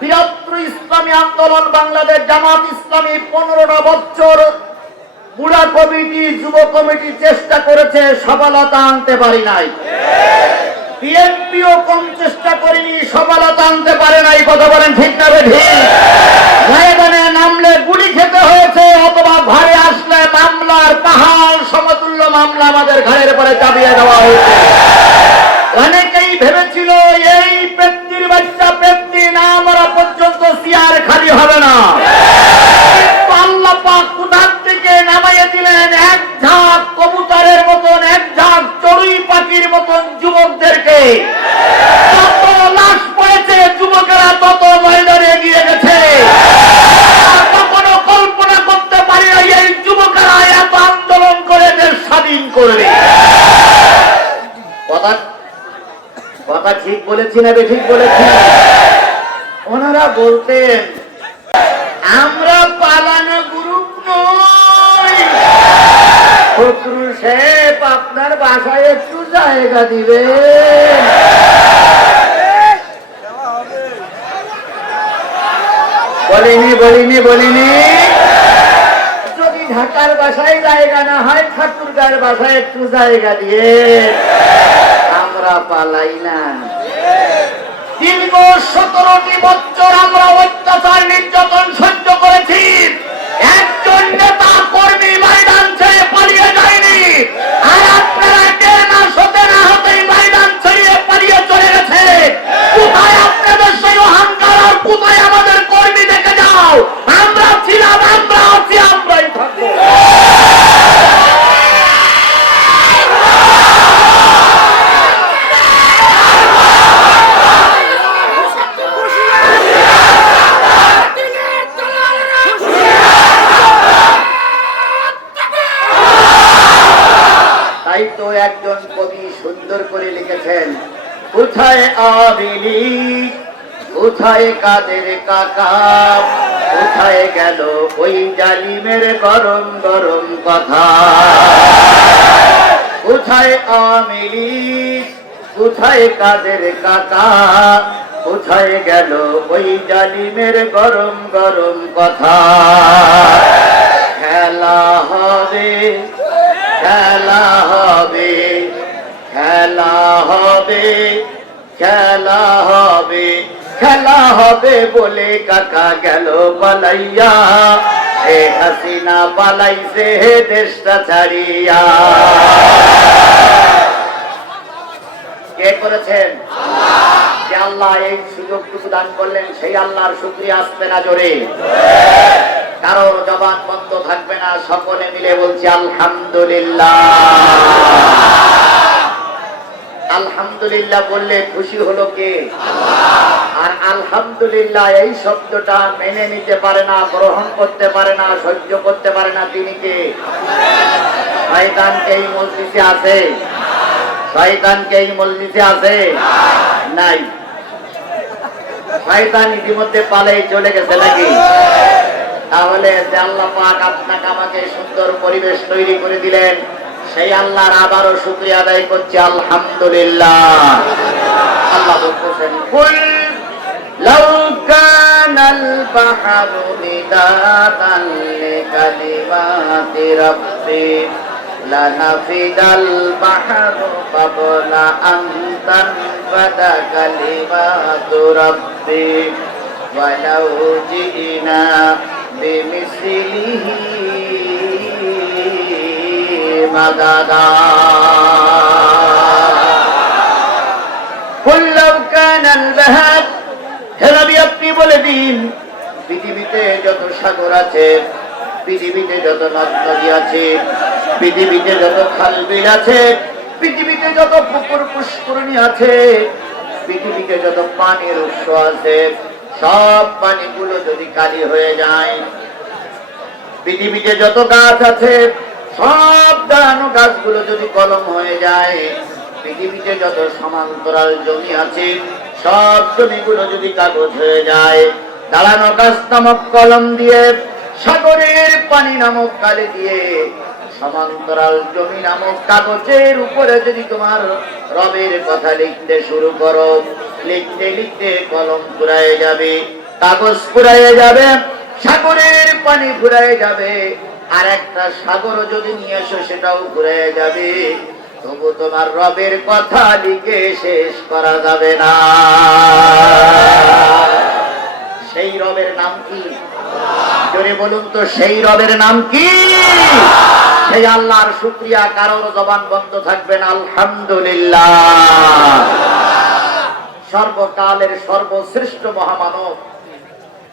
বৃহত্তর ইসলামী আন্দোলন বাংলাদেশ জামাত ইসলামী 15টা বছর বুড়া কমিটি যুব কমিটি চেষ্টা করেছে, সফলতা আনতে পারি নাই। বিএনপিও কম চেষ্টা করেনি, সফলতা আনতে পারে নাই। কথা বলেন ঠিক না বেঠিক? ময়দানে নামলে গুলি খেতে হয়েছে, অথবা ঘরে আসলে মামলার পাহাড় সমতুল্য মামলা আমাদের ঘরের পরে চাপিয়ে দেওয়া হয়েছে। অনেকেই ভেবেছিল এই ব্যক্তির বাচ্চা ব্যক্তি না মরা পর্যন্ত চেয়ার খালি হবে না। আল্লাহ পাক কোথার থেকে নামাইয়ে দিলেন এক ঝাঁক কবুতরের মতন, এক ঝাঁক চড়ুই পাখির মতন যুবকদেরকে। তত লাশ পড়েছে, যুবকেরা তত ময়দানে এগিয়ে গেছে। কখনো কল্পনা করতে পারি না এই যুবকেরা এত আন্দোলন করে দেশ স্বাধীন করবে। কথা ঠিক বলেছি না বেঠিক বলেছি? ওনারা বলতেন আমরা পালানো গ্রুপ নই, ফখরুল সাহেব আপনার বাসায় একটু জায়গা দিবে। বলিনি যদি ঢাকার বাসায় জায়গা না হয়, ঠাকুরগাঁর বাসায় একটু জায়গা দিয়ে। আমরা পালাই না। দীর্ঘ 17টি বছর আমরা অত্যাচার নির্যাতন সহ্য করেছি। একজন নেতা কর্মী ময়দান ছেড়ে পালিয়ে যায়নি। আর আপনারা কে না হতে না হতেই ময়দান ছেড়ে পালিয়ে চলে গেছে। কোথায় আপনাদের সেই অহংকার, আর কোথায় আমাদের কর্মী? দেখে যাও, আমরা ছিলাম, আমরা আছি, আমরাই থাকবো। একজন কবি সুন্দর করে লিখেছেন, কোথায় আওয়ামী লীগ, কোথায় কাদের কাকা, কোথায় গেল ওই জালিমের গরম গরম কথা। কোথায় আওয়ামী লীগ, কোথায় কাদের কাকা, কোথায় গেল ওই জালিমের গরম গরম কথা। খেলা হবে, খেলা হবে, খেলা হবে, খেলা হবে, খেলা হবে বলে কাকা গেল পালাইয়া। শেখ হাসিনা পালাইছে দেশটা ছাড়িয়া। কে করেছেন? যে আল্লাহ এই সুযোগটুকু দান করলেন, সেই আল্লাহর শুকরিয়া আসবে না জোরে? কারো জবান বন্ধ থাকবে না, সকলে মিলে বলছি আলহামদুলিল্লাহ। আলহামদুলিল্লাহ বললে খুশি হলো কে? আর আলহামদুলিল্লাহ এই শব্দটা মেনে নিতে পারে না, গ্রহণ করতে পারে না, সহ্য করতে পারে না, তিনি কে? শয়তানকে এই মজলিসে আছে? শয়তানকে এই মজলিসে আছে? নাই। শয়তান ইতিমধ্যে পালাই চলে গেছে নাকি? তাহলে যে আল্লাহ পাক আপনাকে আমাকে সুন্দর পরিবেশ তৈরি করে দিলেন, সেই আল্লাহর আবারও শুকরিয়া আদায় করছি আলহামদুলিল্লাহ। আল্লাহ বলতেছেন, কুল লাউ কানাল বাহরু মিদাদান লিকালিমাতি রাব্বি লানাফিদাল বাহরু ক্বাবলা আন তানফাদা কালিমাতু রাব্বি ওয়ালাউ জিনা বিমিসলিহি মাদাদা। কুল লাউ কানাল বাহর, হে নবী আপনি বলে দিন, পৃথিবীতে যত সাগর আছে, পৃথিবীতে যত নদ নদী আছে, পৃথিবীতে যত খাল বিল আছে, পৃথিবীতে যত পুকুর পুষ্করণী আছে, পৃথিবীতে যত পানির উৎস আছে, সব পানিগুলো যদি কালি হয়ে যায়, পৃথিবীতে যত গাছ আছে সব দাঁড়ানো গাছগুলো যদি কলম হয়ে যায়, পৃথিবীতে যত সমান্তরাল জমি আছে সব জমিগুলো যদি কাগজ হয়ে যায়, দাঁড়ানো গাছ নামক কলম দিয়ে, সাগরের পানি নামক কালি দিয়ে, সমান্তরাল জমি নামক কাগজের উপরে যদি তোমার রবের কথা লিখতে শুরু করো, লিখতে লিখতে কলম ফুরায় যাবে, কাগজ ফুরাইয়ে যাবে, সাগরের পানি ফুরাইয়ে যাবে, আর একটা সাগর যদি নিয়ে এসো সেটাও ফুরাইয়ে যাবে, তবু তোমার রবের কথা লিখে শেষ করা যাবে না। সেই রবের নাম কি? জোরে বলুন তো, সেই রবের নাম কি? সেই আল্লাহর শুকরিয়া কারোর জবান বন্ধ থাকবে না। আলহামদুলিল্লাহ। সর্বকালের সর্বশ্রেষ্ঠ মহামানব,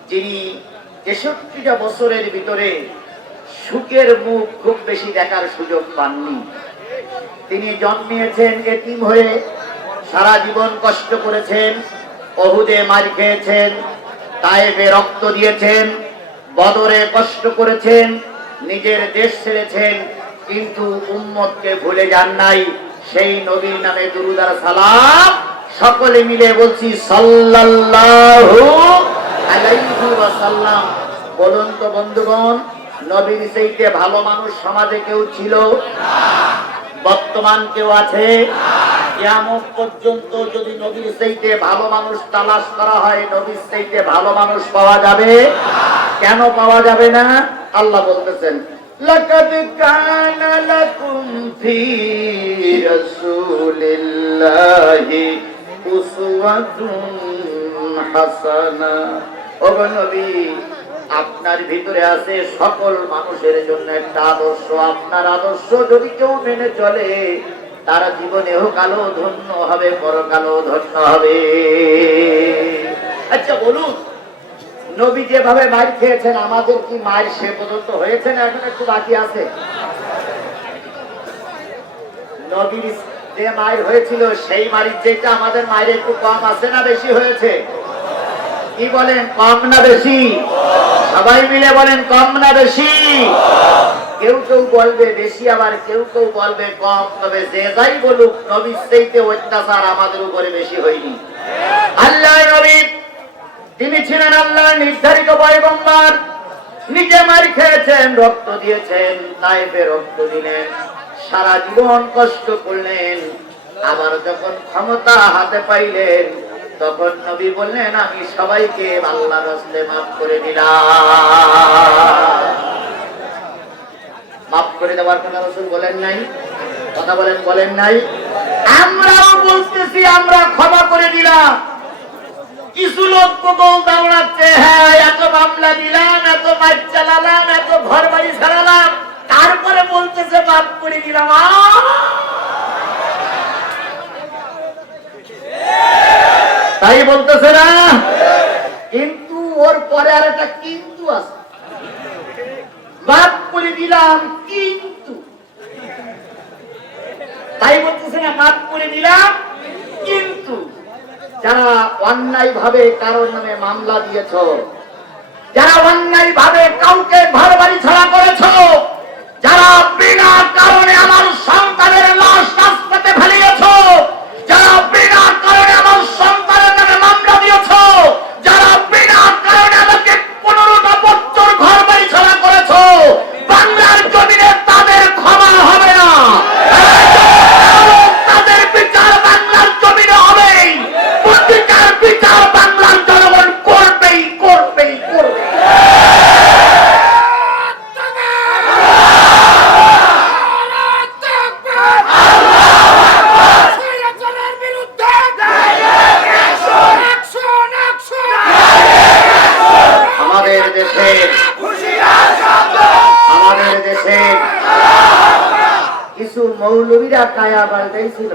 যিনি ৬৩টা বছরের ভিতরে সুখের মুখ খুব বেশি দেখার সুযোগ পাননি। তিনি জন্মিয়েছেন এতিম হয়ে, সারা জীবন কষ্ট করেছেন, ওহুদে মার খেয়েছেন, তায়েফে রক্ত দিয়েছেন, বদরে কষ্ট করেছেন, নিজের দেশ ছেড়েছেন, কিন্তু উম্মতকে ভুলে যান নাই। সেই নবীর নামে দুরূদ আর সালাম সকলে মিলে বলছি সাল্লাল্লাহু আলাইহি ওয়াসাল্লাম। বলুন তো বন্ধুগণ, নবীর চাইতে ভালো মানুষ সমাজে কেউ ছিল? বর্তমান কেউ আছে? কিয়ামত পর্যন্ত যদি নবীর চাইতে ভালো মানুষ তালাশ করা হয়, নবীর চাইতে ভালো মানুষ পাওয়া যাবে? কেন পাওয়া যাবে না? আল্লাহ বলতেছেন, লাকাদ কানা লাকুম ফি রাসূলিল্লাহি উসওয়াতুন হাসানা। ও নবী, আপনার ভিতরে আছে সকল মানুষের জন্য একটা আদর্শ। আপনার আদর্শ যদি কেউ মেনে চলে, তারা জীবনেও কালো ধন্য হবে, পরকালেও ধন্য হবে। আচ্ছা বলুন, নবী যেভাবে মার খেয়েছেন, আমাদের কি মার সে পর্যন্ত হয়েছে না এখন একটু বাকি আছে? নবীর যে মার হয়েছিল সেই মারির যেটা আমাদের মায়ের একটু কম আছে না বেশি হয়েছে? কি বলেন, কম না বেশি? সবাই মিলে বলেন, কম না বেশি? কেউ কেউ বলবে বেশি, আবার কেউ কেউ বলবে কম। তবে যে যাই বলুক, নবীর চাইতে অত্যাচার আমাদের উপরে বেশি হয়নি। আল্লাহ নবী, তিনি ছিলেন আল্লাহর নির্ধারিত পয়গম্বর। নিজে মার খেয়েছেন, রক্ত দিয়েছেন, তায়েফে রক্ত দিলেন, সারা জীবন কষ্ট করলেন। আবার যখন ক্ষমতা হাতে পাইলেন, তখন নবী বললেন, আমি সবাইকে আল্লাহর রাস্তে মাফ করে দিলাম। মাফ করে দেওয়ার কথা রাসূল বলেন নাই? কথা বলেন, বলেন নাই? আমরাও বলতেছি, আমরা ক্ষমা করে দিলাম। কিছু লোক কবল দাঁড়াচ্ছে, হ্যাঁ এত মামলা দিলাম, এত মাইক চালালাম, এত ঘর বাড়ি ছাড়ালাম, তারপরে বলতেছে মাফ করে দিলাম। তাই বলতেছে না? কিন্তু ওর পরে আর একটা কিন্তু আছে। মাফ করে দিলাম কিন্তু, তাই বলতেছে না, মাফ করে দিলাম কিন্তু যারা অন্যায় ভাবে কারোর নামে মামলা দিয়েছ, যারা অন্যায় ভাবে কাউকে ঘর বাড়ি ছাড়া করেছ, যারা বিনা কারণে আমার সন্তানের লাশ রাস্তাতে ফেলিয়েছ, যারা বিনা কারণে আমার সন্তানের নামে মামলা দিয়েছ, যারা বিনা কারণে আমাকে 15টা বছর ঘর বাড়ি ছাড়া করেছ, বাংলার জমিনে তাদের ক্ষমা হবে না। তাদের বিচার বাংলার জমিনে হবে, প্রতিকার বিচার বাংলার জনগণ করবেই করবেই করবে। আমাদের দেশে কিছু মৌলবীরা কায়া পাল্টাইছিল,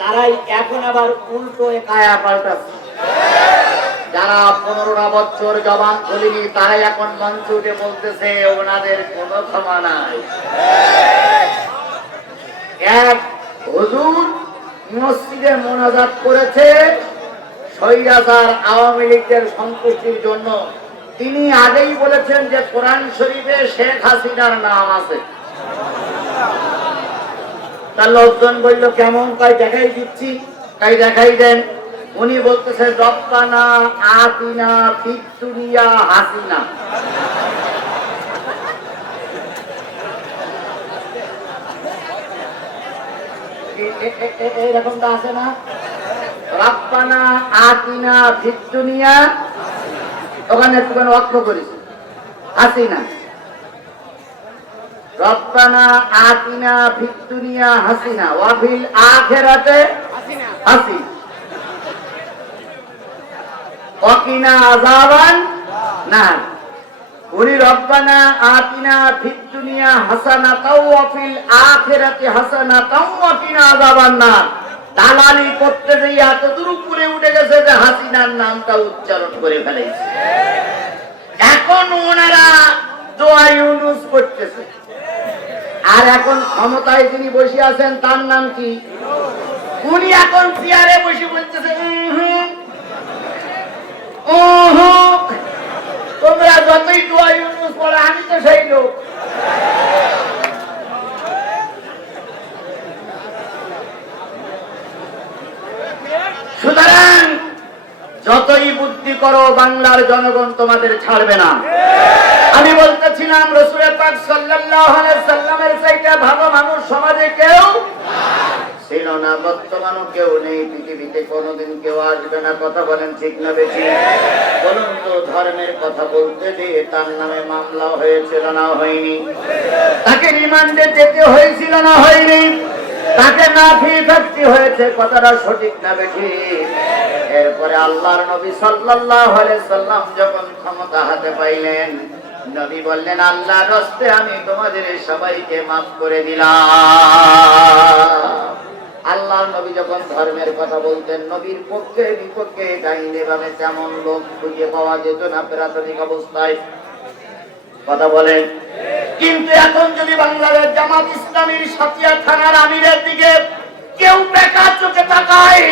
তারাই এখন আবার উল্টো কায়া পাল্টাচ্ছে। যারা 15টা বছর জবান খুলিনি, তারাই এখন মঞ্চ উঠে বলতেছে ওনাদের কোনো ক্ষমা নাই। এক হুজুর মসজিদে মোনাজাত করেছে স্বৈরাচার আওয়ামী লীগের সন্তুষ্টির জন্য। তিনি আগেই বলেছেন যে কোরআন শরীফে শেখ হাসিনার নাম আছে। তার লোকজন বলল কেমন? তাই দেখাই দিচ্ছি। তাই দেখাই দেন। উনি বলতেছে রব্বানা আতিনা ফিদ দুনিয়া হাসিনা। এরকমটা আছে না? রব্বানা আতিনা ফিদ দুনিয়া, ওখানে একটুখানি অর্থ করিস হাসিনা। রব্বানা আতিনা ফিদ দুনিয়া হাসিনা ওয়া ফিল আখিরাতে হাসিনা ওয়া কিনা আযাবান নার। উনি রব্বানা আতিনা ফিদ দুনিয়া হাসানাতাও ওয়া ফিল আখিরাতি হাসানাতাও ওয়া কিনা আযাবান নার। দালালি করতে গিয়ে এত দূর উপরে উঠে গেছে যে হাসিনার নামটা উচ্চারণ করে ফেলেছে। এখন ওনারা দোয়া ইউনুস করতেছে। আর এখন ক্ষমতায় যিনি বসে আছেন তার নাম কি? উনি এখন চেয়ারে বসে বলতেছে তোমরা যতই দোয়া ইউনুস পড়ে আমি তো সেই লোক। সুতরাং যতই বুদ্ধি করো বাংলার জনগণ তোমাদের ছাড়বে না। আমি বলতেছিলাম রাসূল পাক সাল্লাল্লাহু আলাইহি সাল্লামের চাইতে ভালো মানুষ সমাজে কেউ ছিল না, বর্তমানও কেউ নেই, পৃথিবীতে কোনোদিন কেউ আসবে না। কথা বলেন ঠিক না বেশি? বলুন তো, ধর্মের কথা বলতে দিয়ে তার নামে মামলা হয়েছিল না হয়নি? তাকে রিমান্ডে যেতে হয়েছিল না হয়নি? তাকে নাফি থাকতে হয়েছে, কথাটা সঠিক না বেশি? এরপরে আল্লাহর নবী সাল্লাল্লাহু আলাইহি সাল্লাম যখন ক্ষমতা হাতে পাইলেন, নবী বললেন আল্লাহর রাস্তায় আমি তোমাদের সবাইকে মাফ করে দিলাম। আল্লাহর নবী যখন ধর্মের কথা বলতেন, নবীর পক্ষে বিপক্ষে ডাইনে বামে তেমন লোক খুঁজে পাওয়া যেত না প্রাথমিক অবস্থায়। কথা বলেন। কিন্তু এখন যদি বাংলাদেশ জামাত ইসলামীর সাতিয়া থানার আমিরের দিকে কেউ বেকার চোখে তাকায়,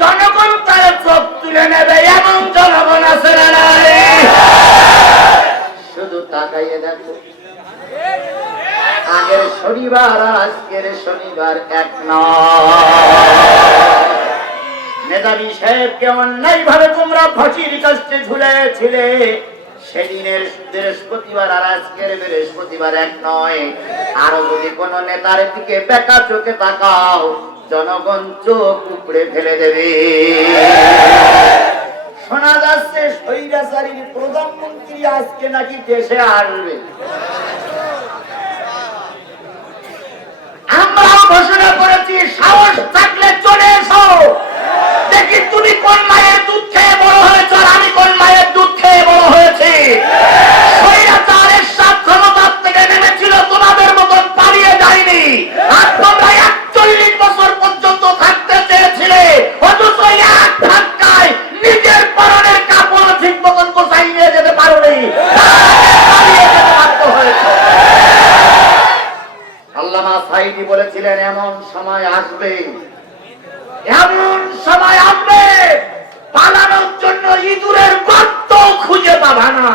জনগণ তার চোখ তুলে নেবে এমন জনগণ আছে না নাই? শুধু তাকাইয়ে দেখো, আগের শনিবার আর আজকের শনিবার এক নয়। নেতাজি সাহেবকে অন্যায় ভাবে তোমরা ফাঁসির কাছে ঝুলেছিলে, সেদিনের বৃহস্পতিবার আর আজকের বৃহস্পতিবার এক নয়। আরো যদি কোন নেতার দিকে বেকা চোখে তাকাও, জনগণ চোখ উপড়ে ফেলে দেবে। শোনা যাচ্ছে স্বৈরাচারীর প্রধানমন্ত্রী আজকে নাকি দেশে আসবে। আমরা ঘোষণা করেছি, সাহস থাকলে চলে এসো, দেখি তুমি কোন মায়ের দুধ খেয়ে বড় হয়েছ আর আমি কোন মায়ের দুধ খেয়ে বড় হয়েছি। স্বৈরাচারের সাথ ক্ষমতার থেকে নেমেছিল, তোমাদের মতন পালিয়ে যায়নি। আর তোমরা ৪১ বছর পর্যন্ত থাকতে চেয়েছিলে, অথচ এক ধাক্কায় নিজের পরনের কাপড় ঠিক মতন গোছাই নিয়ে যেতে পারোনি, পালিয়ে যেতে বাধ্য হয়েছ। আল্লামা সাঈদী বলেছিলেন এমন সময় আসবে, এমন সময় আসবে পালানোর জন্য ইঁদুরের গর্ত খুঁজে পাবা না।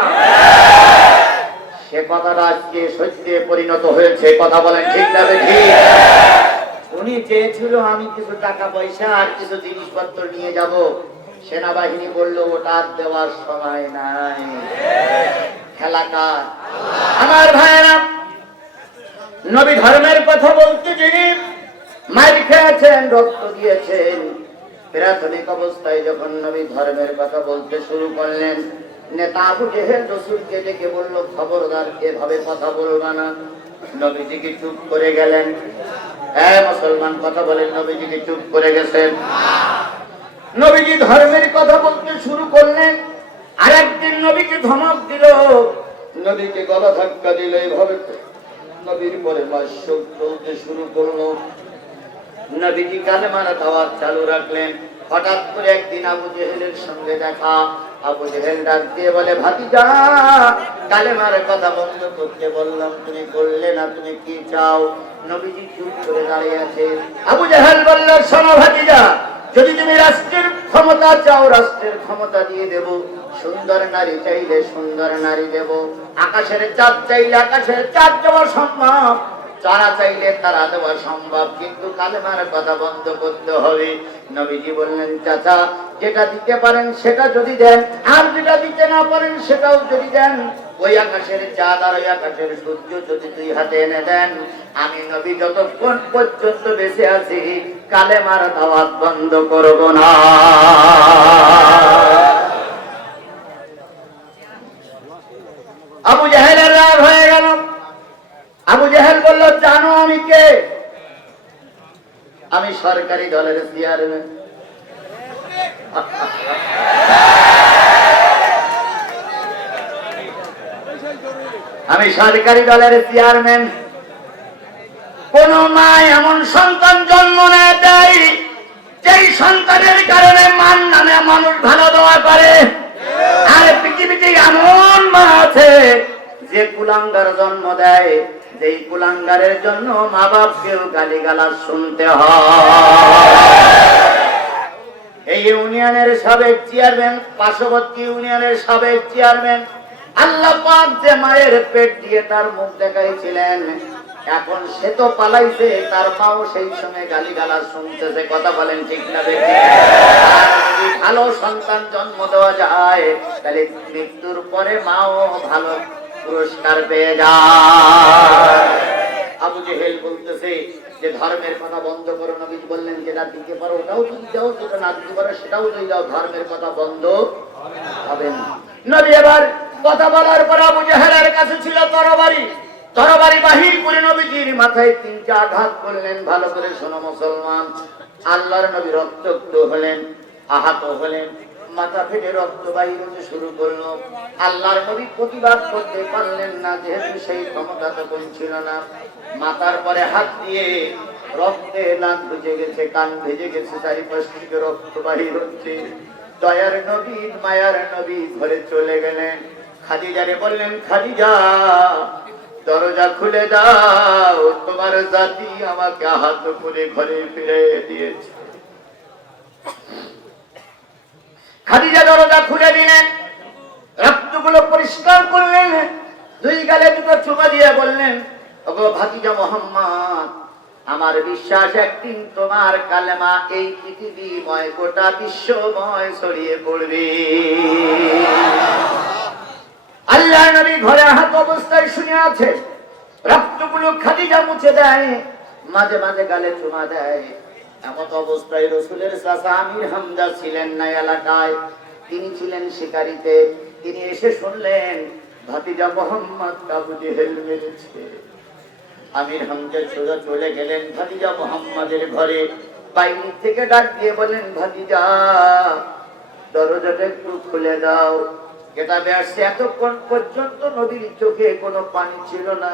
সে কথাটা আজকে সত্যে পরিণত হয়েছে। কথা বলেন ঠিক না ঠিক? উনি চেয়েছিল আমি কিছু টাকা পয়সা আর কিছু জিনিসপত্র নিয়ে যাব, সেনাবাহিনী বলল ওটা দেওয়ার সময় নাই। খেলাকার আমার ভাইয়েরা, নবী ধর্মের কথা বলতে যিনি মার খেয়েছেন, রক্ত দিয়েছেন, প্রাথমিক অবস্থায় যখন নবী ধর্মের কথা বলতে শুরু করলেন, নেতা আবু জেহেল রাসূলকে ডেকে বলল খবরদার এভাবে কথা বলবা না। নবীজিকে চুপ করে গেলেন। হ্যাঁ মুসলমান কথা বলেন, নবীজিকে চুপ করে গেছেন। নবীজি ধর্মের কথা বলতে শুরু করলেন, আরেকদিন নবীকে ধমক দিল, নবীকে গলা ধাক্কা দিল। এইভাবে নবীর পরে মাস চলতে শুরু করলো। নবীজি কালেমার দাওয়াত চালু রাখলেন। হঠাৎ করে একদিন আবু জেহেলের সঙ্গে দেখা। আবু জেহেল ডাক দিয়ে বলে, ভাতিজা কালেমার কথা বন্ধ করতে বললাম, তুমি করলে না, তুমি কি চাও? নবীজি চুপ করে দাঁড়িয়ে আছে। আবু জেহেল বলল, শোনো ভাতিজা, যদি তুমি রাষ্ট্রের ক্ষমতা চাও, রাষ্ট্রের ক্ষমতা দিয়ে দেব। সুন্দর নারী চাইলে সুন্দর নারী দেব। আকাশের চাঁদ চাইলে আকাশের চাঁদ দেওয়া সম্ভব, তারা চাইলে তারা দেওয়া সম্ভব, কিন্তু কালেমার কথা বন্ধ করতে হবে। নবীজি বললেন, চাচা যেটা দিতে পারেন সেটা যদি দেন, আর যেটা দিতে না পারেন সেটাও যদি দেন, ওই আকাশের চাঁদ আর ওই আকাশের সূর্য যদি দুই হাতে এনে দেন, আমি নবী যতক্ষণ পর্যন্ত বেঁচে আছি কালেমার দাওয়াত বন্ধ করব না। আবু জাহেলের রাগ হয়ে গেল। আবু জাহেল বলল, জানো আমি কে? আমি সরকারি দলের চেয়ারম্যান। আমি সরকারি দলের চেয়ারম্যান। কোন মা এমন সন্তান জন্ম নেয় দেয় যেই সন্তানের কারণে মান নামে মানুষ ভালো দোয়া করে। আর পৃথিবীতে এমন মা আছে যে কুলাঙ্গার জন্ম দেয়, যেই কুলাঙ্গারের জন্য মা বাপকেও গালিগালাজ শুনতে হয়। এই ইউনিয়নের সাবেক চেয়ারম্যান, পার্শ্ববর্তী ইউনিয়নের সাবেক চেয়ারম্যান, আল্লাহ পাক যে মায়ের পেট দিয়ে তার মুখ দেখাইছিলেন, এখন সে তো পালাইছে, তার মাও সেই সময় গালিগালাজ শুনতেছে। কথা বলেন ঠিক না বেঠিক? যদি ভালো সন্তান জন্ম দেওয়া যায় তাহলে মৃত্যুর পরে মাও ভালো পুরস্কার পেয়ে যায়। আবু জেহেল বলতেছে যে ধর্মের কথা বন্ধ করো। নবী বললেন যেটা দিতে পারো ওটাও যদি দাও, যেটা না দিতে পারো সেটাও যদি দাও, ধর্মের কথা বন্ধ হবে না। নবী এবার কথা বলার পর আবু জেহেলের কাছে ছিল তরবারি। তরবারি বাহির করে নবীজির মাথায় 3টা আঘাত করলেন। ভালো করে শোনো মুসলমান, আল্লাহর নবী রক্তাক্ত হলেন, আহত হলেন, মাথা ফেটে রক্ত বাহির হতে শুরু করলো। আল্লাহর নবী প্রতিবাদ করতে পারলেন না, যেহেতু সেই ক্ষমতা তখন ছিল না। মাথার পরে হাত দিয়ে রক্তে নাক ভিজে গেছে, কান ভিজে গেছে, চারিপাশ থেকে রক্ত বাহির হচ্ছে। দয়ার নবী, মায়ার নবী ঘরে চলে গেলেন। খাদিজারে বললেন, খাদিজা দরজা খুলে দাও, তোমার জাতি আমাকে আহত করে ঘরে ফিরে দিয়েছে। খাদিজা দরজা খুলে দিলেন, রক্তগুলো পরিষ্কার করলেন, 2 গালে 2 চুমা দিয়ে বললেন, ওগো ভাতিজা মোহাম্মদ, আমার বিশ্বাস একদিন তোমার কালেমা এই পৃথিবীময় গোটা বিশ্বময় ছড়িয়ে পড়বে। আল্লাহ নবী ঘরে আহত অবস্থায় শুনে আছে। রক্তগুলো খাদিজা মুছে দেয়, মাঝে মাঝে গালে চুমা দেয়। এমত অবস্থায় রাসূলের চাচা আমির হামজা ছিলেন না এলাকায়, তিনি ছিলেন শিকারিতে। তিনি এসে শুনলেন ভাতিজা মোহাম্মদ আবু জেহেল মেরেছে। আমির হামজা সোজা চলে গেলেন ভাতিজা মোহাম্মদের ঘরে। বাইরে থেকে ডাক দিয়ে বলেন, ভাতিজা দরজাটা একটু খুলে দাও। এটা বেশি এতক্ষণ পর্যন্ত নবীর চোখে কোনো পানি ছিল না।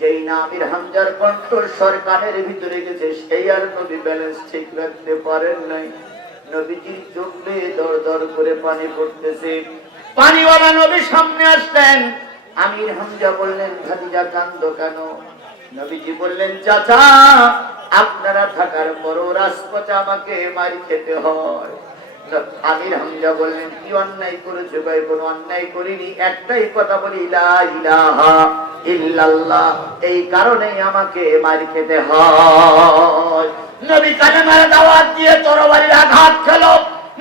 যেই না আমির হামজার কণ্ঠস্বর কানের ভিতরে গেছে, সেই আর নবী ব্যালেন্স ঠিক রাখতে পারেন নাই। নবীজির চোখ বেয়ে দর দর করে পানি পড়তেছে। পানিওয়ালা নবী সামনে আসলেন। আমির হামজা বললেন, ভাতিজা কান্দো কেন? নবীজি বললেন, চাচা আপনারা থাকার পরও রাজপথে আমাকে মারি খেতে হয়। আমির হামজা বললেন, কি অন্যায় করেছো? ভাই কোনো অন্যায় করিনি, একটাই কথা বলি, লা ইলাহা ইল্লাল্লাহ, এই কারণেই আমাকে মারি খেতে হয়। নবী কালেমার দাওয়াত দিয়ে তরবারির আঘাত খেলো।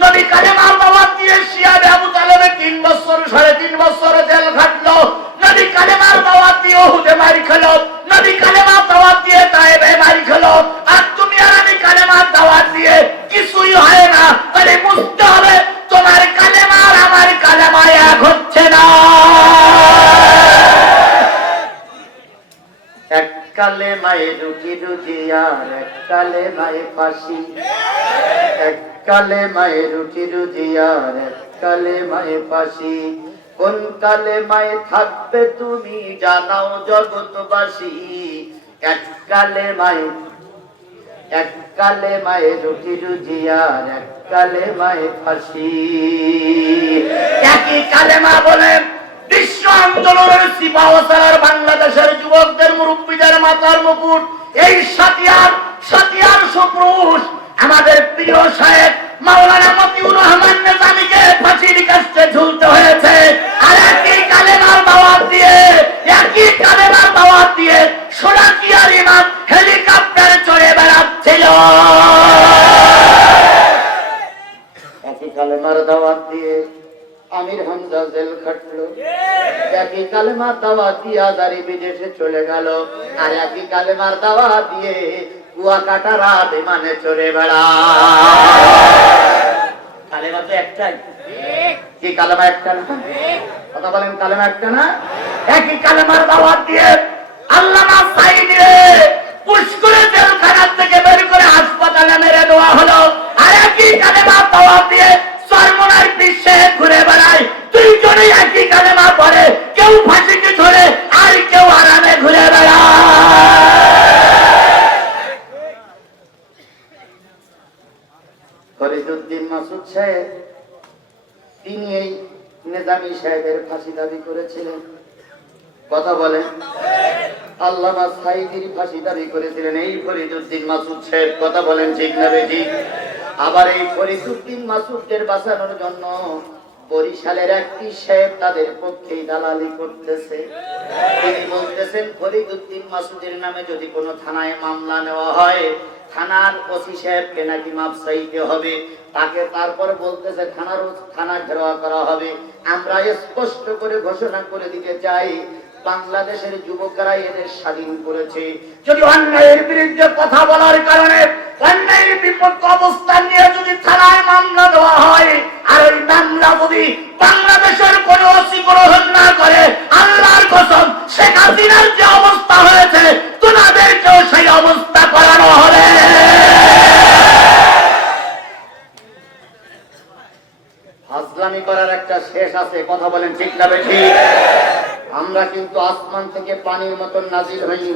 নবী কালেমার দাওয়াত দিয়ে শিয়াবে আবু তালেবে 3 বছর 3.5 বছর জেল খাটলো। নবী কালেমার দাওয়াত দিয়ে উহুদে মারি খেলো। নবী কালেমার দাওয়াত দিয়ে তায়েবে মারি খেলো। আর তুমি আর আমি কালেমার দাওয়াত দিয়ে কিছুই হয় না। তাহলে বুঝতে হবে তোমার কালেমা আর আমার কালেমা এক হচ্ছে না। এক কালেমায় রুজি রুজি আর এক কালেমায় ফাঁসি। এক কালেমায় রুজি রুজি আর এক কালেমায় ফাঁসি। কোন কালেমায় থাকবে তুমি জানাও জগৎবাসী। এক কালেমায় রুজি রুজি আর এক কালেমায় ফাঁসি। একই কালেমা বলে বিশ্ব আন্দোলনের সিপাহসালার বাংলাদেশের যুবকদের মুরব্বীদের মাথার মুকুট এই সাতিয়ার সুপুরুষ আমাদের প্রিয় শায়েখ মাওলানা মতিউর রহমান নিজামীকে ফাঁসির কাছে ঝুলতে হয়েছে। আর একই কালেমার দাওয়াত দিয়ে সোনাকিয়ার ইমাম হেলিকপ্টার চড়ে বেড়াচ্ছিল। একই কালেমার দাওয়াত দিয়ে আমির হামজা জেল খাটলো, একই কালেমার দাওয়াত দিয়ে আজারি বিদেশে চলে গেল, আর একই কালেমার দাওয়াত দিয়ে কুয়াকাটারা বিমানে চড়ে বেড়ায়। কালেমা তো একটাই, কি কালেমা একটা না? কথা বলেন, কালেমা একটা না? একই কালেমার দাওয়াত দিয়ে আল্লামা সাঈদী পুষ্করে জেলখানা থেকে বের করে হাসপাতালে মেরে দেওয়া হলো, আর একই কালেমার দাওয়াত দিয়ে চরমোনার বিশ্বে ঘুরে বেড়ায়। দুইজনেই একই কালেমা পড়ে, কেউ ফাঁসিকে ধরে আর কেউ আরামে ঘুরে বেড়ায়। ফরিদউদ্দিন মাসুদ সাহেব তিনি এই নিজামী সাহেবের ফাঁসি দাবি করেছিলেন। কথা বলেন, আল্লামা সাঈদীর ফাঁসি দাবি করেছিলেন এই ফরিদউদ্দিন মাসুদ সাহেব। কথা বলেন, ঠিক না বেঠিক? আবার এই ফরিদউদ্দিন মাসুদদের বাঁচানোর জন্য বরিশালের একটি সাহেব তাদের পক্ষেই দালালি করতেছে। তিনি বলতেছেন ফরিদউদ্দিন মাসুদের নামে যদি কোনো থানায় মামলা নেওয়া হয়, থানার ওসি সাহেবকে নাকি মাপ চাইতে হবে, তাকে তারপর বলতেছে থানা ঘেরাও করা হবে। আমরা স্পষ্ট করে ঘোষণা করে দিতে চাই, বাংলাদেশের যুবকরা এদের স্বাধীন করেছে। যদি অন্যায়ের বিরুদ্ধে কথা বলার কারণে অন্যায়ের বিপক্ষে অবস্থান নিয়ে যদি থানায় মামলা দেওয়া হয়, আর ওই মামলা যদি বাংলাদেশের কোন ওসি গ্রহণ না করে, আল্লাহর কসম শেখ হাসিনার যে অবস্থা হয়েছে তোমাদেরকেও সেই অবস্থা করানো হবে। ফাজলামি করার একটা শেষ আছে। কথা বলেন, ঠিক না বেঠিক? আমরা কিন্তু আসমান থেকে পানির মতন নাজিল হইনি,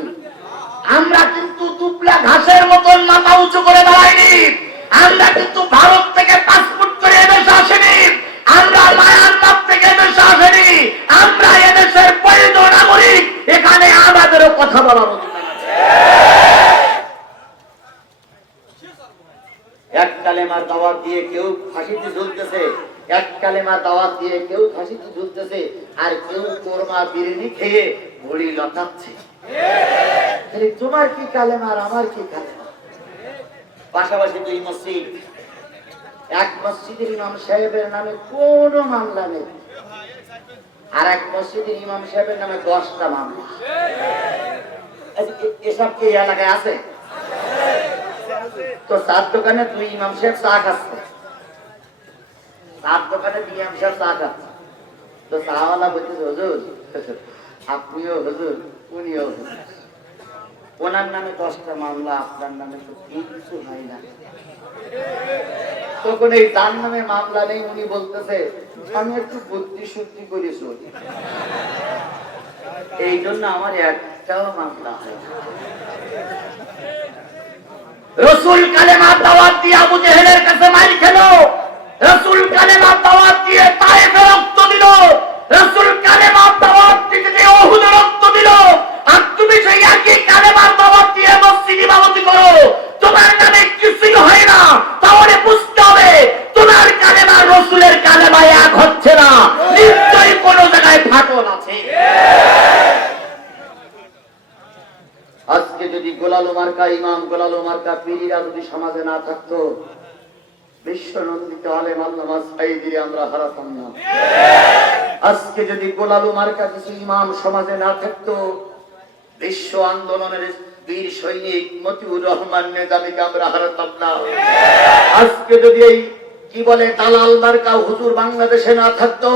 আমরা কিন্তু দুবলা ঘাসের মতন মাথা উঁচু করে দাঁড়াইনি, আমরা কিন্তু ভারত থেকে পাসপোর্ট করে এদেশে আসেনি, আমরা মায়ানমার থেকে এদেশে আসেনি, আমরা এদেশের বৈধ নাগরিক। এখানে আমাদেরও কথা বলার অধিকার আছে। এক কালেমার দাওয়াত দিয়ে কেউ ফাঁসিতে ঝুলতেছে, এক কালেমার দাওয়াত দিয়ে কেউ ফাঁসিতে ঝুলতেছে, আর কেউ কোরমা বিরিয়ানি খেয়ে ঘুড়ি লতাচ্ছে। তোমার কি কালেমা আর আমার কি কালেমা? পাশাপাশি দুই মসজিদ, এক মসজিদের ইমাম সাহেবের নামে কোন মামলা নেই, আর এক মসজিদের ইমাম সাহেবের নামে 10টা মামলা। এসব কি এলাকায় আছে? তো চার দোকানে দুই ইমাম সাহেব চা খাচ্ছে, চার দোকানে দুই ইমাম সাহেব চা খাচ্ছে। তো চাওয়ালা বলতেছে, হুজুর আপনিও হুজুর, উনিও হুজুর, ওনার নামে 10টা মামলা, আপনার নামে তো কিছু হয় না। তখন এই তার নামে মামলা নেই, উনি বলতেছে আমি একটু বুদ্ধি শুদ্ধি করে চলি, এই জন্য আমার একটাও মামলা হয় না। রসুল কালেমার দাওয়াত দিয়ে আবু জেহেলের কাছে মাইর খেলো, রসুল কালেমার দাওয়াত দিয়ে তায়েফে রক্ত দিল, রসুল কালেমার দাওয়াত দিয়ে উহুদে রক্ত দিল, আর তুমি সেই একই কালেমার দাওয়াত দিয়ে মসজিদ ইমামতি করো, তোমার নামে কিছুই হয় না। তাহলে বুঝতে হবে তোমার কালেমা রসুলের কালেমায় এক হচ্ছে না, নিশ্চয়ই কোনো জায়গায় ফাটল আছে। আজকে যদি গোলালো মার্কা ইমাম, গোলালো মার্কা পীরিরা যদি সমাজে না থাকতো, বিশ্ব নন্দিত আলেম আল্লামা সাঈদীর আমরা হারাতাম না। আজকে যদি গোলালো মার্কা কিছু ইমাম সমাজে না থাকতো, বিশ্ব আন্দোলনের বীর সৈনিক মতিউর রহমান নিজামীকে আমরা হারাতাম না। আজকে যদি এই কি বলে দালাল মার্কা হুজুর বাংলাদেশে না থাকতো,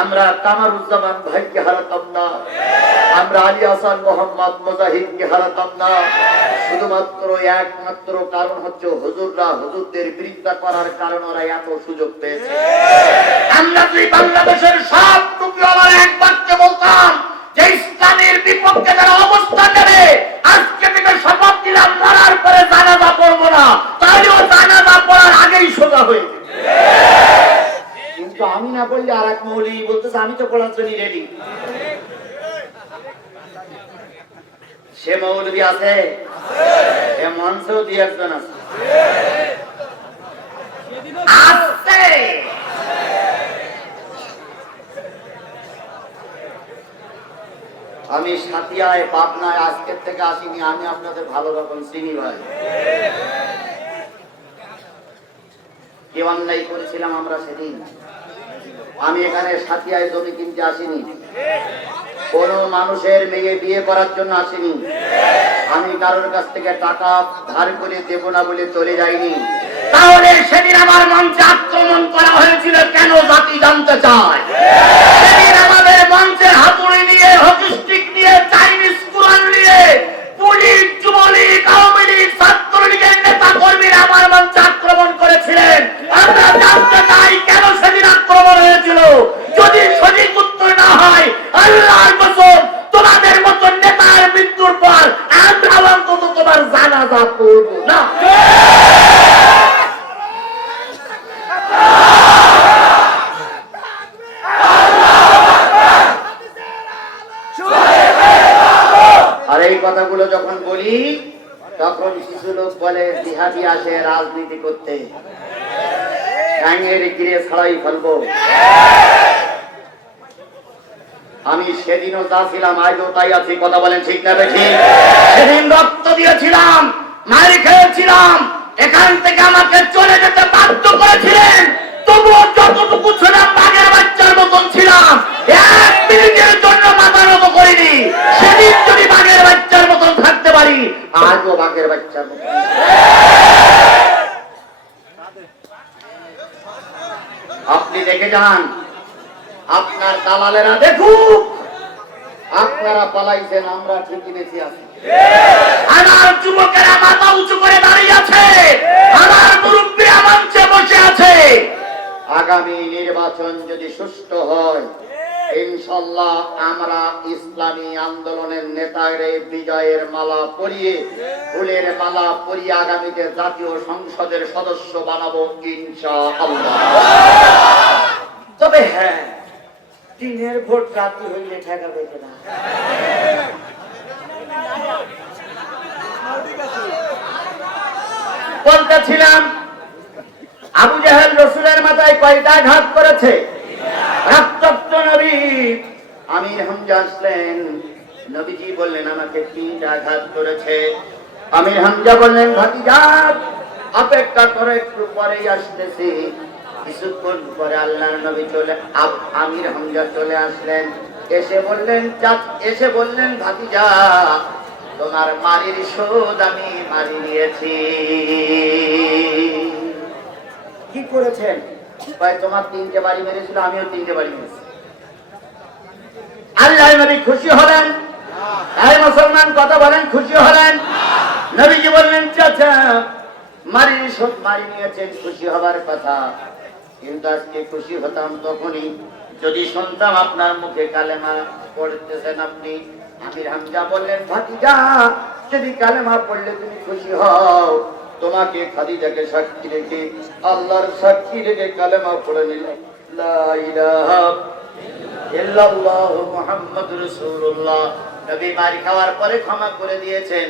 আমরা কামারুজ্জামান ভাইকে হারাতাম না, আমরা আলী হাসান মোহাম্মদ মুজাহিদকে হারাতাম না। শুধুমাত্র একমাত্র কারণ হচ্ছে হুজুররা হুজুরদের বিরোধিতা করার কারণে ওরা এত সুযোগ পেয়েছে। আমরা যদি বাংলাদেশের সব টুপিওয়ালার এক বাক্যে বলতাম যে ইসলামের বিপক্ষে যারা অবস্থান নেবে, আজকে থেকে শপথ দিলাম মরার পরে জানাজা পড়বো না, তাহলেও জানাজা পড়ার আগেই সোজা হয়ে যাবে। কিন্তু আমি না বললে আর এক মৌলবী বলতেছে আমি তো পড়ার জন্য রেডি। সে মৌলবী আছে, সে মঞ্চেও দিয়ে একজন আছে। আমি সাথিয়ায় পাবনায় আজকের থেকে আসিনি, আমি আপনাদের ভালো রকম চিনি ভাই। কি অন্যায় করেছিলাম আমরা সেদিন, আমি এখানে সাথিয়ায় জমি কিনতে আসিনি, কোন মানুষের মেয়ে বিয়ে করার জন্য আসিনি, আমি কারোর কাছ থেকে টাকা ধার করে দেব না বলে চলে যাইনি। তাহলে সেদিন আমার মঞ্চে আক্রমণ করা হয়েছিল কেন জাতি জানতে চায়। সেদিন আমাদের মঞ্চের হাতুড়ি নিয়ে, হকি স্টিক নিয়ে, চাইনিজ কুরআন নিয়ে পুলিশ, যুবলীগ, আওয়ামী লীগ, ছাত্রলীগের নেতা কর্মীরা আমার মঞ্চে আক্রমণ করেছিলেন। আমরা জানতে চাই কেন সেদিন আক্রমণ হয়েছিল। যদি সঠিক উত্তর না হয়, আল্লাহর কসম তোমাদের মতো নেতার মৃত্যুর পর আমরা অন্তত তোমার জানাজা করব না। আর এই কথাগুলো যখন বলি তখন কিছু লোক বলে জিহাদি আসে রাজনীতি করতে, ব্যাঙের গিরে ছাড়াই ফেলবো। আমি সেদিনও যা ছিলাম আজও তাই আছি, কথা বলেন ঠিক না বেশি? সেদিন রক্ত দিয়েছিলাম, মারি খেয়েছিলাম, এখান থেকে আমাকে চলে যেতে বাধ্য করেছিলেন, তবুও যতটুকু ছিলাম বাঘের বাচ্চার মতন ছিলাম, এক মিনিটের জন্য মাথা নত করিনি। সেদিন যদি বাঘের বাচ্চার মতন থাকতে পারি, আজও বাঘের বাচ্চার মতন। আপনি দেখে যান, আপনার দালালেরা দেখুক, আপনারা পালাইছেন, আমরা ঠিকই বেঁচে আছি। আমার যুবকেরা মাথা উঁচু করে দাঁড়িয়ে আছে, আমার মুরব্বীরা মঞ্চে বসে আছে। আগামী নির্বাচন যদি সুষ্ঠু হয়, ইনশাআল্লাহ আমরা ইসলামী আন্দোলনের নেতাদের বিজয়ের মালা পরিয়ে, ফুলের মালা পরিয়ে আগামীতে জাতীয় সংসদের সদস্য বানাবো ইনশাআল্লাহ। তবে হ্যাঁ, দিনের ভোট রাত্রি হইলে ঠেকাবে কিনা? বলতেছিলাম আবু জাহেল রসুলের মাথায় কয়টা আঘাত করেছে? রক্তাক্ত নবী আমির হামজা আসলেন, নবীজি বললেন আমাকে 3টা আঘাত করেছে। আমির হামজা বললেন ভাতিজা অপেক্ষা করে, একটু পরেই আসতেছি। কিছুক্ষণ পরে আল্লাহর নবী আমির হামজা চলে আসলেন, এসে বললেন ভাতিজা তোমার মারির শোধ আমি মারি নিয়েছি। কি করেছেন? তোমার 3টে বাড়ি মেরেছিল, আমিও 3টে বাড়ি মেরেছি। আল্লাহর নবী খুশি হলেন। এই মুসলমান কথা বলেন, খুশি হলেন? নবীজি বললেন চাচা মারির শোধ মারি নিয়েছেন, খুশি হবার কথা, কিন্তু আজকে খুশি হতাম তখনই যদি শুনতাম আপনার মুখে কালেমা পড়তেছেন আপনি। আমির হামজা বললেন ভাতিজা যদি কালেমা পড়লে তুমি খুশি হও, তোমাকে খাদিজাকে সাক্ষী রেখে, আল্লাহর সাক্ষী রেখে কালেমা পড়ে নিলাম, লা ইলাহা ইল্লাল্লাহু মুহাম্মাদুর রাসূলুল্লাহ। নবী মারি খাওয়ার পরে ক্ষমা করে দিয়েছেন,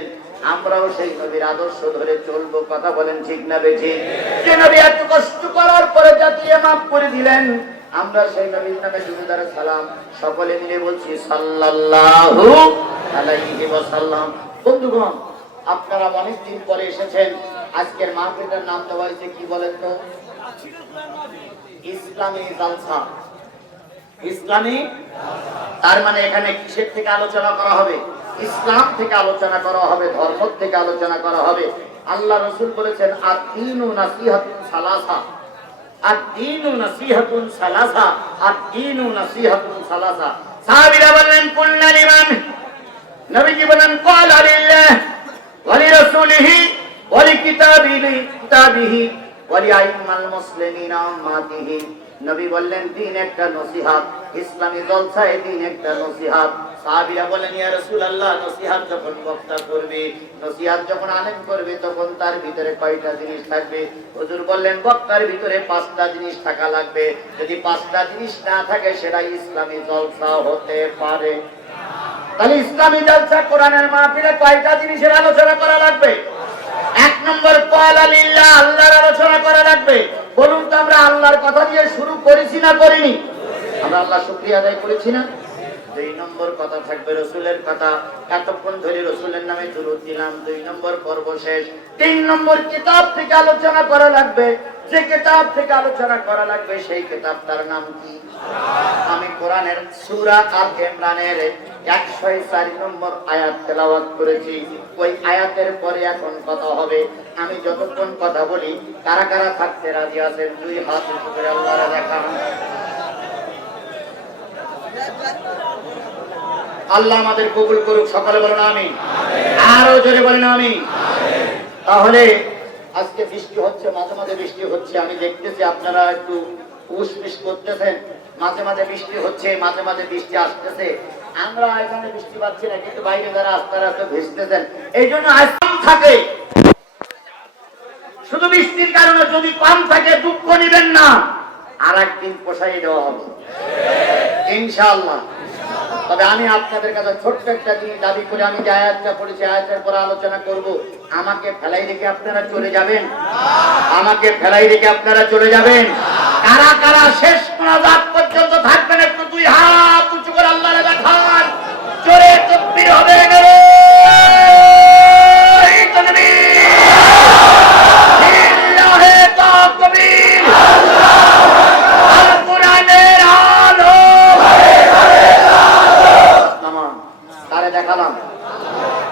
আমরাও সেই নবীর আদর্শ ধরে চলবো, কথা বলেন ঠিক না বেঠিক? যে নবী এত কষ্ট করার পরে জাতিয়ে মাফ করে দিলেন, আমরা সেই নবীর নামে দুরূদ সালাম সকলে মিলে বলছি সাল্লাল্লাহু আলাইহি ওয়াসাল্লাম। বন্ধুগণ, আপনারা অনেকদিন পরে এসেছেন, আজকের মাহফিলের নাম দেওয়া হয়েছে কি বলেন তো? ইসলামী জালসা। ইসলামী, তার মানে এখানে কিসের থেকে আলোচনা করা হবে? ইসলাম থেকে আলোচনা করা হবে, ধর্ম থেকে আলোচনা করা হবে। আল্লাহ রাসূল বলেছেন আদ-দীনু নাসিহাতুন সালাসা, আদ-দীনু নাসিহাতুন সালাসা, আদ-দীনু নাসিহাতুন সালাসা। সাহাবীরা বললেন কুল্লা লিমান? নবীজি বলেন ক্বালা লিল্লাহ ওয়া লিরাসূলিহি ওয়া লিকিতাবিহি ওয়া লিআইম্মাল মুসলিমিনা উম্মাতিহি। নবী বললেন দিন একটা নসিহত, ইসলামী জলসায় দিন একটা নসিহত। সাহাবীরা বলেন ইয়া রাসূলুল্লাহ নসিহত যখন বক্তা করবে, নসিহত যখন আলেম করবে, তখন তার ভিতরে কয়টা জিনিস থাকবে? হুজুর বললেন বক্তার ভিতরে 5টা জিনিস থাকা লাগবে। যদি 5টা জিনিস না থাকে সেটা ইসলামী জলসা হতে পারে। তাহলে ইসলামী জলসা কোরআনের মাহফিলে কয়টা জিনিসের আলোচনা করা লাগবে? 1 নম্বর ক্বালা লিল্লাহ, আল্লাহর আলোচনা করা লাগবে। বলুন তো আমরা আল্লাহর কথা দিয়ে শুরু করেছি না করিনি? আমরা আল্লাহ শুকরিয়া আদায় করেছি না? দুই নম্বর কথা থাকবে রসুলের কথা, এতক্ষণ ধরে রসুলের নামে দুরূদ দিলাম, 2 নম্বর পর্ব শেষ। 3 নম্বর কিতাব থেকে আলোচনা করা লাগবে, যে কিতাব থেকে আলোচনা করা লাগবে সেই কিতাবটার নাম কি? আমি কোরআনের সূরা আল ইমরানের 104 নম্বর আয়াত তেলাওয়াত করেছি। ওই আয়াতের পরে এখন কথা হবে। আমি যতক্ষণ কথা বলি কারা কারা থাকতে রাজি আছেন 2 হাত উঁচু করে আল্লাহরে দেখান। আল্লাহ আমাদের কবুল করুক, সকলে বলেন আমিন। আরো জোরে বলেন আমিন। তাহলে আজকে বৃষ্টি হচ্ছে, মাঝে মাঝে বৃষ্টি হচ্ছে, আমি দেখতেছি আপনারা একটু উসমিস করতেছেন, মাঝে মাঝে বৃষ্টি হচ্ছে, মাঝে মাঝে বৃষ্টি আসতেছে। আমরা এখানে বৃষ্টি পাচ্ছি না, কিন্তু বাইরে যারা আস্তে আস্তে ভেসতেছেন। এই জন্য আসাম থাকে, শুধু বৃষ্টির কারণে যদি কম থাকে দুঃখ নিবেন না, আর একদিন পোষাই দেওয়া হবে ইনশাআল্লাহ। তবে আমি আপনাদের কাছে ছোট্ট একটা জিনিস দাবি করে, আমি যে আয়াতটা পড়েছি আয়াতের পরে আলোচনা করব, আমাকে ফেলাই রেখে আপনারা চলে যাবেন? আমাকে ফেলাই রেখে আপনারা চলে যাবেন? কারা কারা শেষ মোনাজাত পর্যন্ত থাকবেন? একটু 2 হাত উঁচু করে আল্লাহরে দেখান, জোরে তাকবীর হবে। দেখালাম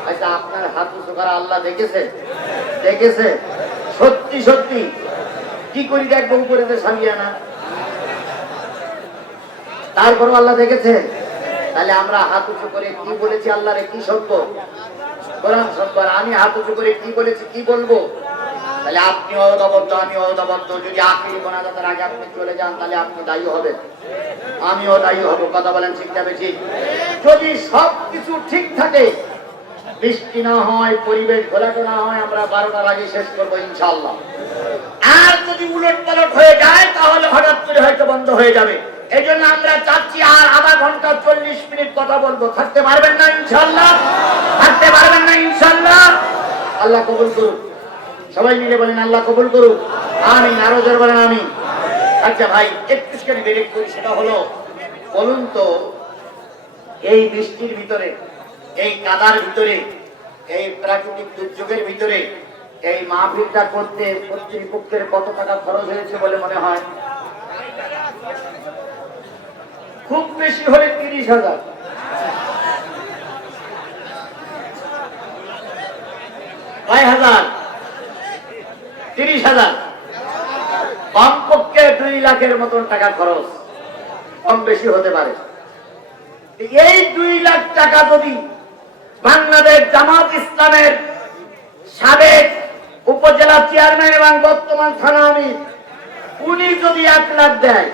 আচ্ছা, আপনার হাত উঁচু করা আল্লাহ দেখেছে? দেখেছে? সত্যি সত্যি কি করি দেখবো উপরে সামিয়া না, তারপরও আল্লাহ দেখেছে। তাহলে আমরা হাত উঁচু করে কি বলেছি আল্লাহরে? কি সত্য? কোরআন সত্য। আর আমি হাত উঁচু করে কি বলেছি, কি বলবো? তাহলে আপনি অদবদ্ধ, আমি অদবদ্ধ। যদি আখিরি মোনাজাতের আগে আপনি চলে যান তাহলে আপনি দায়ী হবেন, আমিও দায়ী হব। কথা বলেন ঠিক যাবে ঠিক? যদি সবকিছু ঠিক থাকে, বৃষ্টি না হয়, পরিবেশ ঘোলাটে না হয়, আমরা 12টার আগে শেষ করবো ইনশাআল্লাহ। আর যদি উলট পালট হয়ে যায় তাহলে হঠাৎ করে হয়তো বন্ধ হয়ে যাবে। এই জন্য আমরা চাচ্ছি আর আধা ঘন্টা 40 মিনিট কথা বলবো। থাকতে পারবেন না ইনশাআল্লাহ? থাকতে পারবেন না ইনশাআল্লাহ? আল্লাহ কবুল করুন। সবাই মিলে বলেন আল্লাহ কবুল করুন। আমিন। আরো জোরে বলেন আমিন। আচ্ছা ভাই, একটুখানি ব্রেক করি। সেটা হলো, বলুন তো, এই বৃষ্টির ভিতরে, এই কাদার ভিতরে, এই প্রাকৃতিক দুর্যোগের ভিতরে এই মাহফিলটা করতে কর্তৃপক্ষের কত টাকা খরচ হয়েছে বলে মনে হয়? খুব বেশি হলে 30,000। কয় হাজার? 30,000। কমপক্ষে 2 লাখের মতন টাকা খরচ, কম বেশি হতে পারে। এই 2 লাখ টাকা যদি বাংলাদেশ জামাত ইসলামের সাবেক উপজেলা চেয়ারম্যান এবং বর্তমান থানা আমির উনি যদি 1 লাখ দেয়,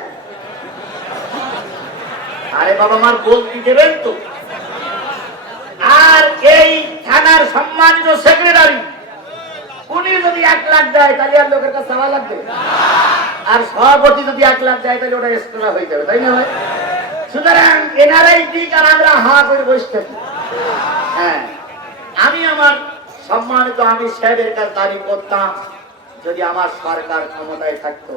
আরে বাবা আমার বলতে দেবেন তো? আর এই থানার সম্মানিত সেক্রেটারি উনি যদি 1 লাখ দেয় তাহলে আর লোকের কাছে চাওয়া লাগবে? আর সভাপতি যদি 1 লাখ দেয় তাহলে ওটা এক্সট্রা হয়ে যাবে, তাই না ভাই? সুতরাং এনারাই ঠিক আর আমরা হা করে বসে থাকি। হ্যাঁ, আমি আমার সম্মানিত আমির সাহেবের কাছে দাবি করতাম, যদি আমার সরকার ক্ষমতায় থাকতো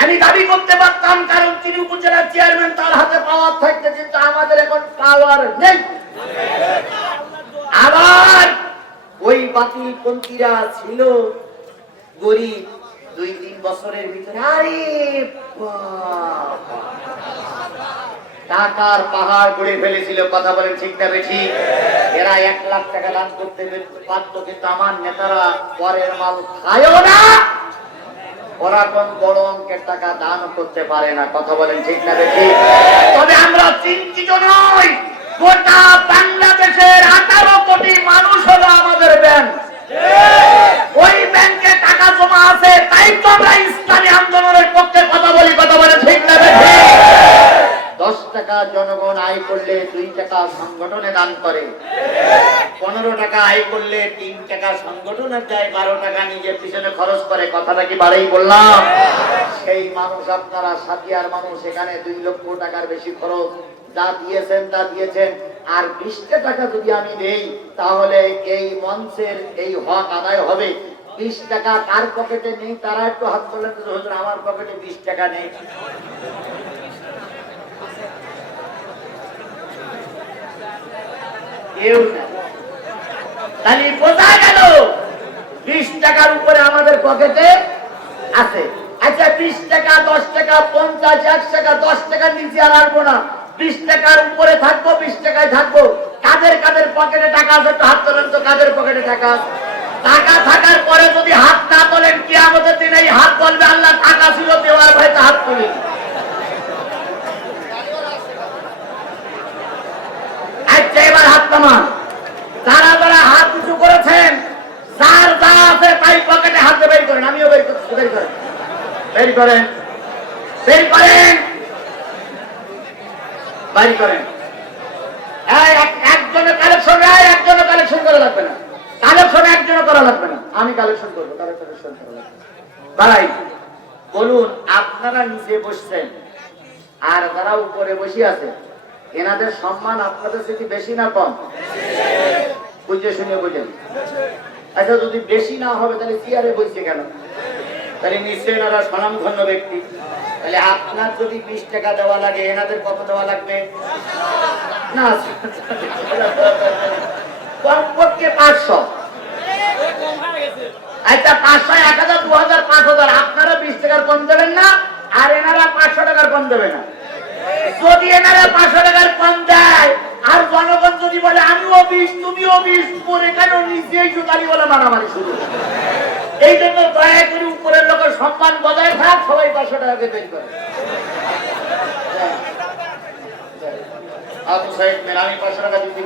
আমি দাবি করতে পারতাম, কারণ তিনি উপজেলার চেয়ারম্যান, তার হাতে পাওয়ার থাকতে, কিন্তু আমাদের এখন পাওয়ার নেই। আবার ওই বাতিলপন্থীরা ছিল গরিব, 2-3 বছরের ভিতরে আরে টাকার পাহাড় গড়ে ফেলেছিল। কথা বলেন ঠিক না বেঠিক? এরা 1 লাখ টাকা দান করতে পারত, কিন্তু আমার নেতারা পরের মাল খায়ও না, ওরা কোন বড় অঙ্কের টাকা দান করতে পারে না। কথা বলেন ঠিক না বেঠিক? তবে আমরা চিন্তিত নই, গোটা বাংলাদেশের 18 কোটি মানুষ হলো আমাদের ব্যাংক। ওই ব্যাংকে টাকা জমা আছে, তাই তো আমরা ইসলামী আন্দোলনের পক্ষে কথা বলি। কথা বলে ঠিক না বেঠিক? 10 টাকা জনগণ আয় করলে 2 টাকা সংগঠনে দান করে, 15 টাকা আয় করলে 3 টাকা সংগঠনের দেয়, 12 টাকা নিজের পিছনে খরচ করে। কথাটা কি বাড়াই বললাম? সেই মানুষ আপনারা, সাথিয়ার মানুষ, এখানে 2 লক্ষ টাকার বেশি খরচ, যা দিয়েছেন তা দিয়েছেন। আর 20 টাকা যদি আমি দেই তাহলে এই মঞ্চের এই হক আদায় হবে। 20 টাকা কার পকেটে নেই তারা একটু হাত তোলেন। আমার পকেটে 20 টাকা নেই। কেউ না। তাহলে বোঝা গেল 20 টাকার উপরে আমাদের পকেটে আছে। আচ্ছা 20 টাকা, 10 টাকা, 50, 1 টাকা, 10 টাকার নিচে আর আসবো না, 20 টাকার উপরে থাকবো, 20 টাকায় থাকবো। কাদের কাদের পকেটে টাকা আছে একটু হাত তোলেন তো, কাদের পকেটে টাকা আছে? টাকা থাকার পরে যদি হাত না তোলেন, কিয়ামতের দিন এই হাত বলবে আল্লাহ টাকা ছিল দেওয়ার ভয়তে হাত তুলি। আচ্ছা এবার হাত নামান। যারা যারা হাত উঁচু করেছেন, যার যা আছে তাই পকেটে হাতে বের করেন। আমিও বের করছি, বের করেন, বের করেন, বের করেন, বের করেন। একজনের কালেকশন, একজনের কালেকশন করা লাগবে না, কালেকশন একজনও করা লাগবে না, আমি কালেকশন করবো, কালেকশন করা লাগবে। ভাই বলুন, আপনারা নিচে বসছেন আর যারা উপরে বসে আছে, এনাদের সম্মান আপনাদের থেকে বেশি না কম? বুঝে শুনে বুঝেন। আচ্ছা যদি বেশি না হবে তাহলে চেয়ারে বসছে কেন? তাহলে নিশ্চয় এনারা স্বনামধন্য ব্যক্তি। তাহলে আপনার যদি 20 টাকা দেওয়া লাগে, এনাদের কত দেওয়া লাগবে? না কমপক্ষে 500। আচ্ছা 500, 1000, 2000, 5000, আপনারা 20 টাকার কম দেবেন না, আর এনারা 500 টাকার কম দেবে না। যদি এনারা 500 টাকার কম দেয় আর জনগণ যদি বলে আমিও 20, তুমিও 20, উপরে কেন নিচে, একটু তালি বলে মারামারি শুরু। এই জন্য দয়া করে উপরের লোকের সম্মান বজায় থাক, সবাই 500 টাকাকে বের করে। আবু সাইদ মেলামি 500 টাকা দিতে